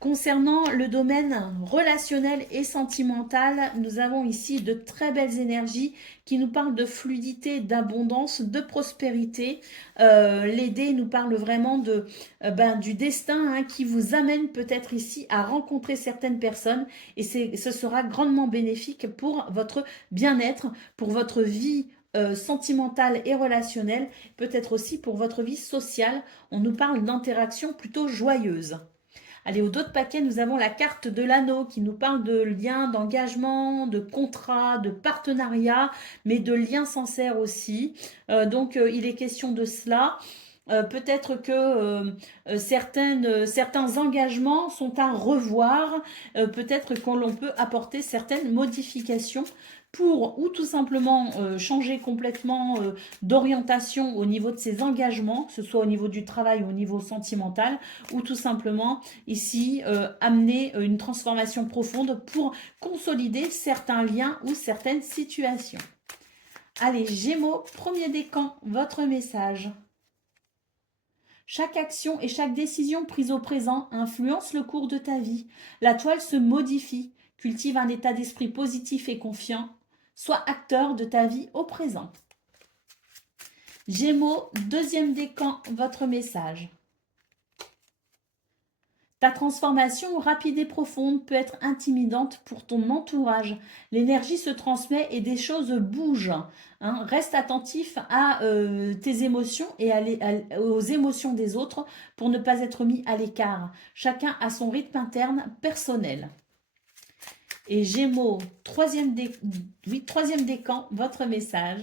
Concernant le domaine relationnel et sentimental, nous avons ici de très belles énergies qui nous parlent de fluidité, d'abondance, de prospérité. Les dés nous parlent vraiment du destin qui vous amène peut-être ici à rencontrer certaines personnes et ce sera grandement bénéfique pour votre bien-être, pour votre vie sentimentale et relationnelle, peut-être aussi pour votre vie sociale. On nous parle d'interactions plutôt joyeuses. Allez, au dos de paquet, nous avons la carte de l'anneau qui nous parle de liens, d'engagement, de contrat, de partenariat, mais de liens sincères aussi. Il est question de cela. Peut-être que certains engagements sont à revoir. Peut-être qu'on peut apporter certaines modifications pour ou tout simplement changer complètement d'orientation au niveau de ses engagements, que ce soit au niveau du travail ou au niveau sentimental, ou tout simplement ici amener une transformation profonde pour consolider certains liens ou certaines situations. Allez, Gémeaux, premier décan, votre message. Chaque action et chaque décision prise au présent influence le cours de ta vie. La toile se modifie, cultive un état d'esprit positif et confiant. Sois acteur de ta vie au présent. Gémeaux, deuxième décan, votre message. Ta transformation rapide et profonde peut être intimidante pour ton entourage. L'énergie se transmet et des choses bougent. Reste attentif à tes émotions et aux émotions des autres pour ne pas être mis à l'écart. Chacun a son rythme interne personnel. Et Gémeaux, troisième décan, votre message.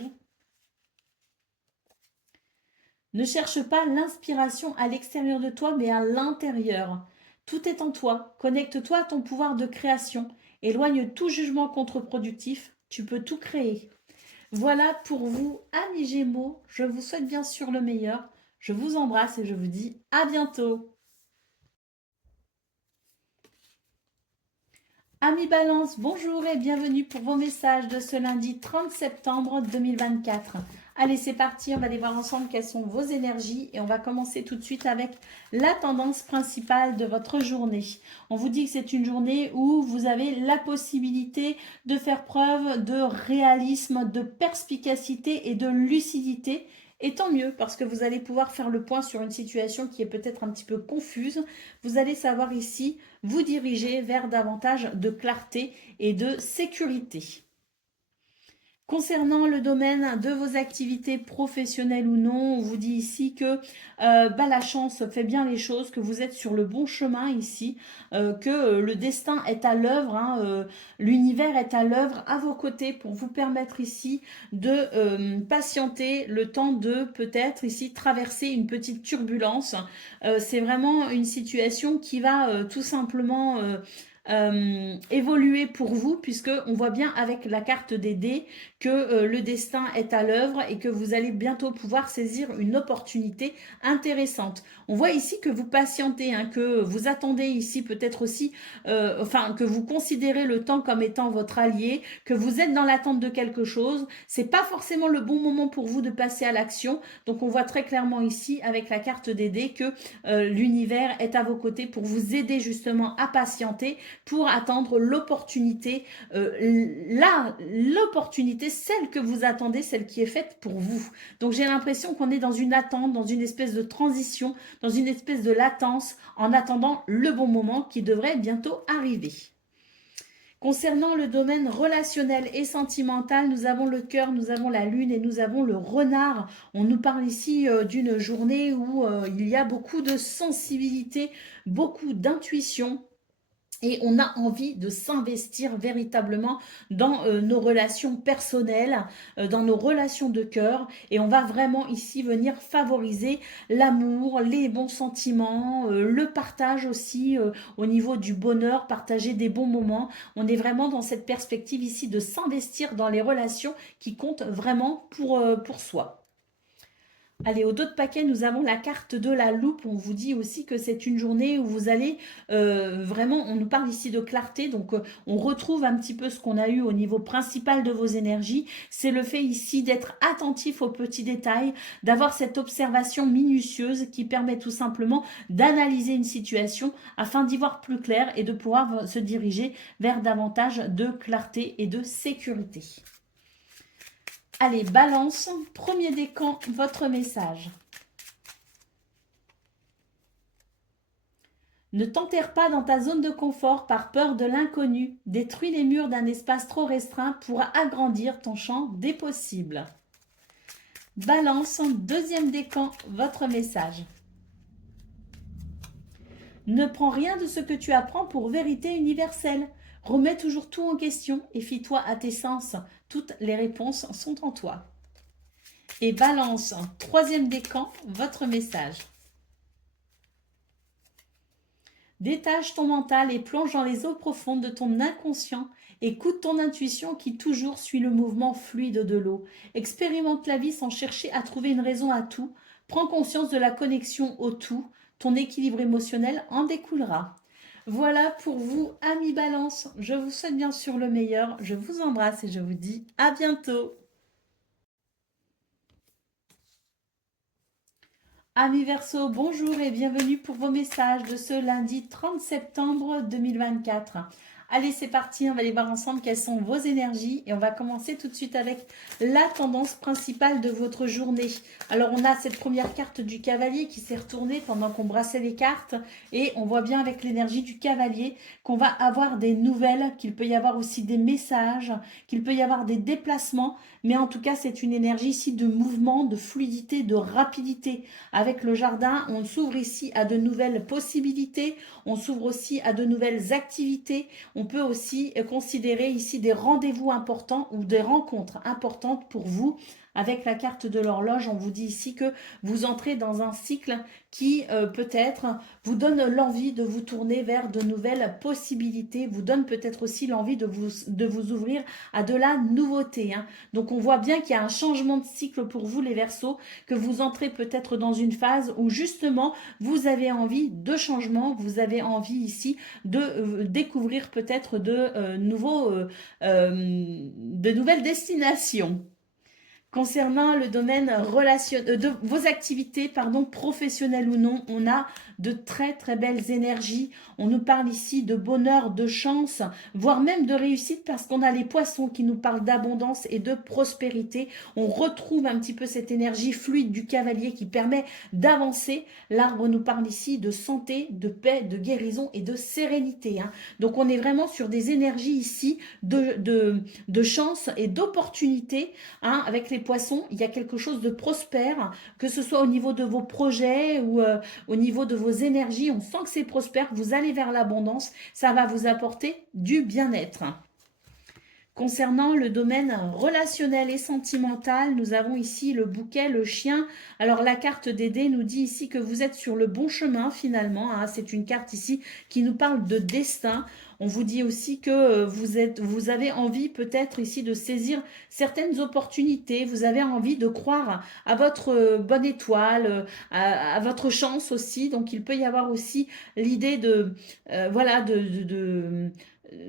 Ne cherche pas l'inspiration à l'extérieur de toi, mais à l'intérieur. Tout est en toi. Connecte-toi à ton pouvoir de création. Éloigne tout jugement contre-productif. Tu peux tout créer. Voilà pour vous, amis Gémeaux. Je vous souhaite bien sûr le meilleur. Je vous embrasse et je vous dis à bientôt. Amis Balance, bonjour et bienvenue pour vos messages de ce lundi 30 septembre 2024. Allez, c'est parti, on va aller voir ensemble quelles sont vos énergies et on va commencer tout de suite avec la tendance principale de votre journée. On vous dit que c'est une journée où vous avez la possibilité de faire preuve de réalisme, de perspicacité et de lucidité. Et tant mieux, parce que vous allez pouvoir faire le point sur une situation qui est peut-être un petit peu confuse. Vous allez savoir ici vous diriger vers davantage de clarté et de sécurité. Concernant le domaine de vos activités professionnelles ou non, on vous dit ici que la chance fait bien les choses, que vous êtes sur le bon chemin ici, que le destin est à l'œuvre, hein, l'univers est à l'œuvre à vos côtés pour vous permettre ici de patienter le temps de peut-être ici traverser une petite turbulence. C'est vraiment une situation qui va tout simplement évoluer pour vous, puisque on voit bien avec la carte des dés que le destin est à l'œuvre et que vous allez bientôt pouvoir saisir une opportunité intéressante. On voit ici que vous patientez, hein, que vous attendez ici peut-être aussi, que vous considérez le temps comme étant votre allié, que vous êtes dans l'attente de quelque chose. C'est pas forcément le bon moment pour vous de passer à l'action. Donc on voit très clairement ici avec la carte des dés que l'univers est à vos côtés pour vous aider justement à patienter, pour attendre l'opportunité, l'opportunité, celle que vous attendez, celle qui est faite pour vous. Donc j'ai l'impression qu'on est dans une attente, dans une espèce de transition, dans une espèce de latence, en attendant le bon moment qui devrait bientôt arriver. Concernant le domaine relationnel et sentimental, nous avons le cœur, nous avons la lune et nous avons le renard. On nous parle ici d'une journée où il y a beaucoup de sensibilité, beaucoup d'intuition. Et on a envie de s'investir véritablement dans nos relations personnelles, dans nos relations de cœur. Et on va vraiment ici venir favoriser l'amour, les bons sentiments, le partage aussi au niveau du bonheur, partager des bons moments. On est vraiment dans cette perspective ici de s'investir dans les relations qui comptent vraiment pour soi. Allez, au dos de paquet, nous avons la carte de la loupe. On vous dit aussi que c'est une journée où vous allez vraiment, on nous parle ici de clarté, donc on retrouve un petit peu ce qu'on a eu au niveau principal de vos énergies. C'est le fait ici d'être attentif aux petits détails, d'avoir cette observation minutieuse qui permet tout simplement d'analyser une situation afin d'y voir plus clair et de pouvoir se diriger vers davantage de clarté et de sécurité. Allez, balance, premier décan, votre message. Ne t'enterre pas dans ta zone de confort par peur de l'inconnu. Détruis les murs d'un espace trop restreint pour agrandir ton champ des possibles. Balance, deuxième décan, votre message. Ne prends rien de ce que tu apprends pour vérité universelle. Remets toujours tout en question et fie-toi à tes sens. Toutes les réponses sont en toi. Et balance, troisième décan, votre message. Détache ton mental et plonge dans les eaux profondes de ton inconscient. Écoute ton intuition qui toujours suit le mouvement fluide de l'eau. Expérimente la vie sans chercher à trouver une raison à tout. Prends conscience de la connexion au tout. Ton équilibre émotionnel en découlera. Voilà pour vous, amis Balance. Je vous souhaite bien sûr le meilleur. Je vous embrasse et je vous dis à bientôt. Amis Verseau, bonjour et bienvenue pour vos messages de ce lundi 30 septembre 2024. Allez, c'est parti, on va aller voir ensemble quelles sont vos énergies et on va commencer tout de suite avec la tendance principale de votre journée. Alors, on a cette première carte du cavalier qui s'est retournée pendant qu'on brassait les cartes et on voit bien avec l'énergie du cavalier qu'on va avoir des nouvelles, qu'il peut y avoir aussi des messages, qu'il peut y avoir des déplacements, mais en tout cas, c'est une énergie ici de mouvement, de fluidité, de rapidité. Avec le jardin, on s'ouvre ici à de nouvelles possibilités, on s'ouvre aussi à de nouvelles activités. On peut aussi considérer ici des rendez-vous importants ou des rencontres importantes pour vous. Avec la carte de l'horloge, on vous dit ici que vous entrez dans un cycle qui peut-être vous donne l'envie de vous tourner vers de nouvelles possibilités, vous donne peut-être aussi l'envie de vous ouvrir à de la nouveauté. Hein. Donc on voit bien qu'il y a un changement de cycle pour vous les Verseaux, que vous entrez peut-être dans une phase où justement vous avez envie de changement, vous avez envie ici de découvrir peut-être de nouvelles destinations. Concernant le domaine de vos activités, pardon, professionnelles ou non, on a de très très belles énergies. On nous parle ici de bonheur, de chance, voire même de réussite parce qu'on a les poissons qui nous parlent d'abondance et de prospérité. On retrouve un petit peu cette énergie fluide du cavalier qui permet d'avancer. L'arbre nous parle ici de santé, de paix, de guérison et de sérénité, hein. Donc on est vraiment sur des énergies ici de chance et d'opportunité, hein. Avec les poissons, il y a quelque chose de prospère, que ce soit au niveau de vos projets ou au niveau de vos énergies. On sent que c'est prospère, vous allez vers l'abondance, ça va vous apporter du bien-être. Concernant le domaine relationnel et sentimental, nous avons ici le bouquet, le chien. Alors la carte des dés nous dit ici que vous êtes sur le bon chemin finalement, hein. C'est une carte ici qui nous parle de destin. On vous dit aussi que vous avez envie peut-être ici de saisir certaines opportunités. Vous avez envie de croire à votre bonne étoile, à votre chance aussi. Donc il peut y avoir aussi l'idée voilà,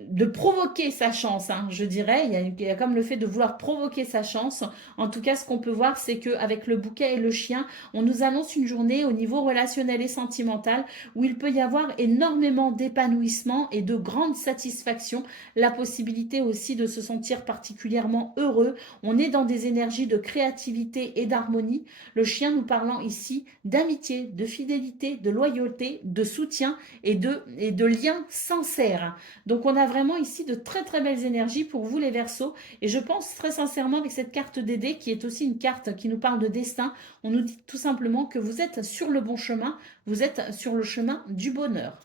de provoquer sa chance, hein, je dirais. Il y a comme le fait de vouloir provoquer sa chance. En tout cas, ce qu'on peut voir, c'est qu'avec le bouquet et le chien, on nous annonce une journée au niveau relationnel et sentimental où il peut y avoir énormément d'épanouissement et de grande satisfaction. La possibilité aussi de se sentir particulièrement heureux. On est dans des énergies de créativité et d'harmonie. Le chien nous parlant ici d'amitié, de fidélité, de loyauté, de soutien et de liens sincères. Donc on a vraiment ici de très très belles énergies pour vous les Verseaux. Et je pense très sincèrement avec cette carte des dés qui est aussi une carte qui nous parle de destin, on nous dit tout simplement que vous êtes sur le bon chemin, vous êtes sur le chemin du bonheur.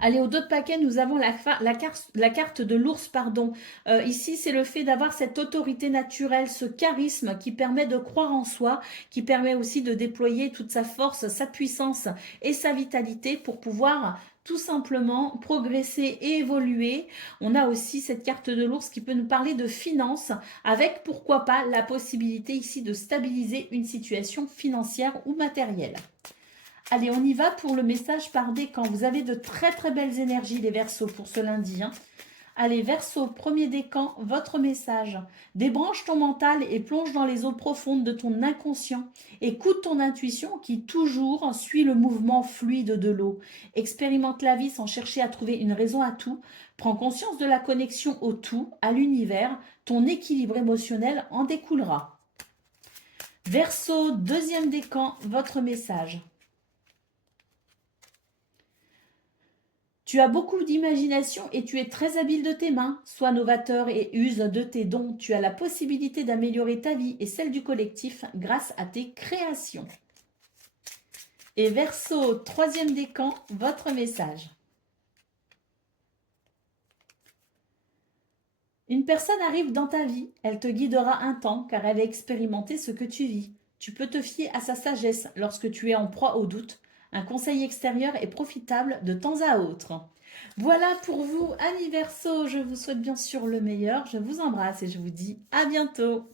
Allez, au dos de paquet, nous avons la carte de l'ours, pardon. Ici, c'est le fait d'avoir cette autorité naturelle, ce charisme qui permet de croire en soi, qui permet aussi de déployer toute sa force, sa puissance et sa vitalité pour pouvoir tout simplement progresser et évoluer. On a aussi cette carte de l'ours qui peut nous parler de finances avec, pourquoi pas, la possibilité ici de stabiliser une situation financière ou matérielle. Allez, on y va pour le message par décan. Vous avez de très très belles énergies les Verseaux pour ce lundi, hein. Allez, Verseau, premier décan, votre message. Débranche ton mental et plonge dans les eaux profondes de ton inconscient. Écoute ton intuition qui toujours suit le mouvement fluide de l'eau. Expérimente la vie sans chercher à trouver une raison à tout. Prends conscience de la connexion au tout, à l'univers. Ton équilibre émotionnel en découlera. Verseau, deuxième décan, votre message. Tu as beaucoup d'imagination et tu es très habile de tes mains. Sois novateur et use de tes dons. Tu as la possibilité d'améliorer ta vie et celle du collectif grâce à tes créations. Et Verseau, troisième décan, votre message. Une personne arrive dans ta vie. Elle te guidera un temps car elle a expérimenté ce que tu vis. Tu peux te fier à sa sagesse lorsque tu es en proie au doute. Un conseil extérieur est profitable de temps à autre. Voilà pour vous, amis Verseaux. Je vous souhaite bien sûr le meilleur. Je vous embrasse et je vous dis à bientôt.